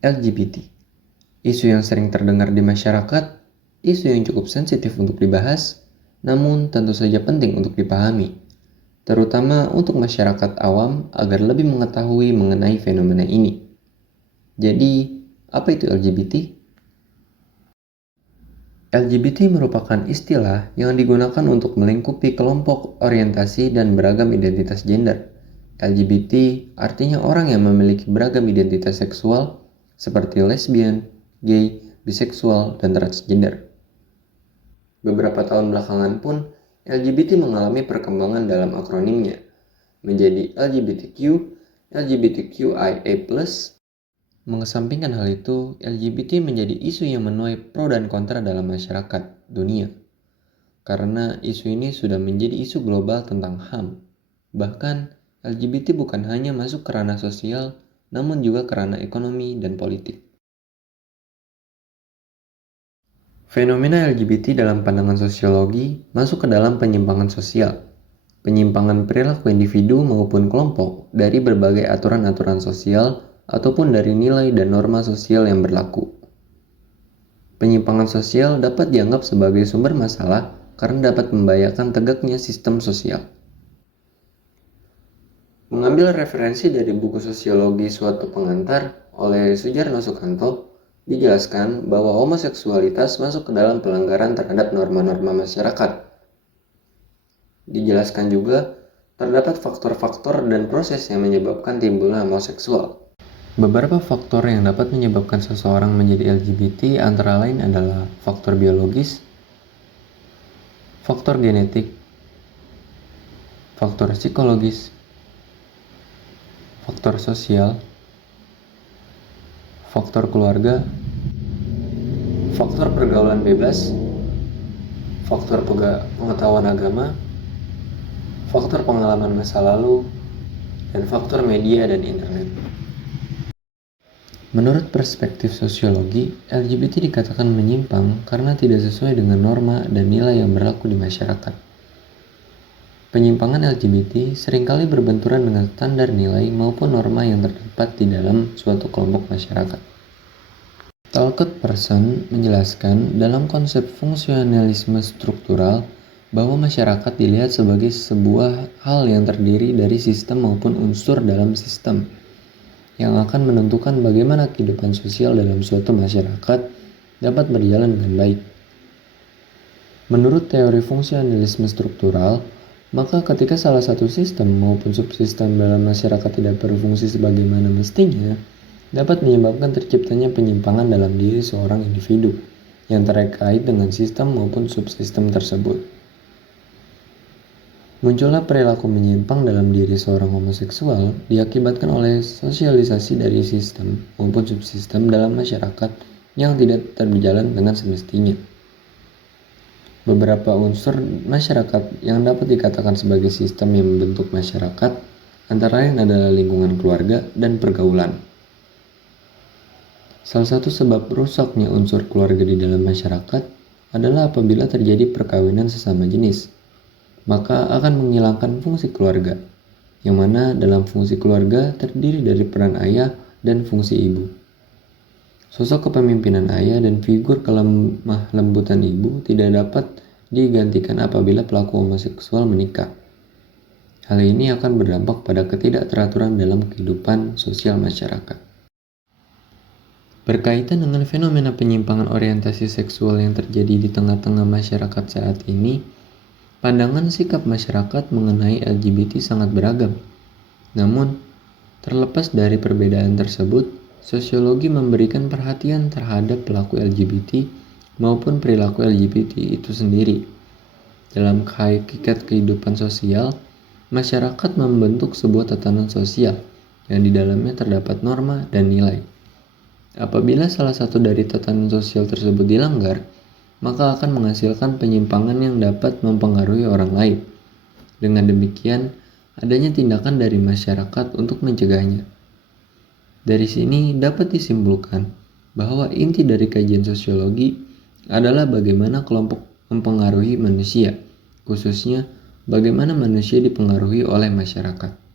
LGBT. Isu yang sering terdengar di masyarakat, isu yang cukup sensitif untuk dibahas, namun tentu saja penting untuk dipahami, terutama untuk masyarakat awam agar lebih mengetahui mengenai fenomena ini. Jadi, apa itu LGBT? LGBT merupakan istilah yang digunakan untuk melingkupi kelompok orientasi dan beragam identitas gender. LGBT artinya orang yang memiliki beragam identitas seksual seperti lesbian, gay, biseksual, dan transgender. Beberapa tahun belakangan pun, LGBT mengalami perkembangan dalam akronimnya, menjadi LGBTQ, LGBTQIA+. Mengesampingkan hal itu, LGBT menjadi isu yang menuai pro dan kontra dalam masyarakat dunia. Karena isu ini sudah menjadi isu global tentang HAM. Bahkan, LGBT bukan hanya masuk ke ranah sosial, namun juga ke ranah ekonomi dan politik. Fenomena LGBT dalam pandangan sosiologi masuk ke dalam penyimpangan sosial, penyimpangan perilaku individu maupun kelompok dari berbagai aturan-aturan sosial ataupun dari nilai dan norma sosial yang berlaku. Penyimpangan sosial dapat dianggap sebagai sumber masalah karena dapat membahayakan tegaknya sistem sosial. Mengambil referensi dari buku Sosiologi Suatu Pengantar oleh Sujarno Sukanto, dijelaskan bahwa homoseksualitas masuk ke dalam pelanggaran terhadap norma-norma masyarakat. Dijelaskan juga terdapat faktor-faktor dan proses yang menyebabkan timbulnya homoseksual. Beberapa faktor yang dapat menyebabkan seseorang menjadi LGBT antara lain adalah faktor biologis, faktor genetik, faktor psikologis, faktor sosial, faktor keluarga, faktor pergaulan bebas, faktor pengetahuan agama, faktor pengalaman masa lalu, dan faktor media dan internet. Menurut perspektif sosiologi, LGBT dikatakan menyimpang karena tidak sesuai dengan norma dan nilai yang berlaku di masyarakat. Penyimpangan LGBT seringkali berbenturan dengan standar nilai maupun norma yang terdapat di dalam suatu kelompok masyarakat. Talcott Person menjelaskan dalam konsep fungsionalisme struktural bahwa masyarakat dilihat sebagai sebuah hal yang terdiri dari sistem maupun unsur dalam sistem yang akan menentukan bagaimana kehidupan sosial dalam suatu masyarakat dapat berjalan dengan baik. Menurut teori fungsionalisme struktural, maka ketika salah satu sistem maupun subsistem dalam masyarakat tidak berfungsi sebagaimana mestinya, dapat menyebabkan terciptanya penyimpangan dalam diri seorang individu yang terkait dengan sistem maupun subsistem tersebut. Munculnya perilaku menyimpang dalam diri seorang homoseksual diakibatkan oleh sosialisasi dari sistem maupun subsistem dalam masyarakat yang tidak berjalan dengan semestinya. Beberapa unsur masyarakat yang dapat dikatakan sebagai sistem yang membentuk masyarakat antara lain adalah lingkungan keluarga dan pergaulan. Salah satu sebab rusaknya unsur keluarga di dalam masyarakat adalah apabila terjadi perkawinan sesama jenis, maka akan menghilangkan fungsi keluarga, yang mana dalam fungsi keluarga terdiri dari peran ayah dan fungsi ibu. Sosok kepemimpinan ayah dan figur kelemah lembutan ibu tidak dapat digantikan apabila pelaku homoseksual menikah. Hal ini akan berdampak pada ketidakteraturan dalam kehidupan sosial masyarakat. Berkaitan dengan fenomena penyimpangan orientasi seksual yang terjadi di tengah-tengah masyarakat saat ini, pandangan sikap masyarakat mengenai LGBT sangat beragam. Namun, terlepas dari perbedaan tersebut, sosiologi memberikan perhatian terhadap pelaku LGBT maupun perilaku LGBT itu sendiri. Dalam hakikat kehidupan sosial, masyarakat membentuk sebuah tatanan sosial yang di dalamnya terdapat norma dan nilai. Apabila salah satu dari tatanan sosial tersebut dilanggar, maka akan menghasilkan penyimpangan yang dapat mempengaruhi orang lain. Dengan demikian, adanya tindakan dari masyarakat untuk mencegahnya. Dari sini dapat disimpulkan bahwa inti dari kajian sosiologi adalah bagaimana kelompok mempengaruhi manusia, khususnya bagaimana manusia dipengaruhi oleh masyarakat.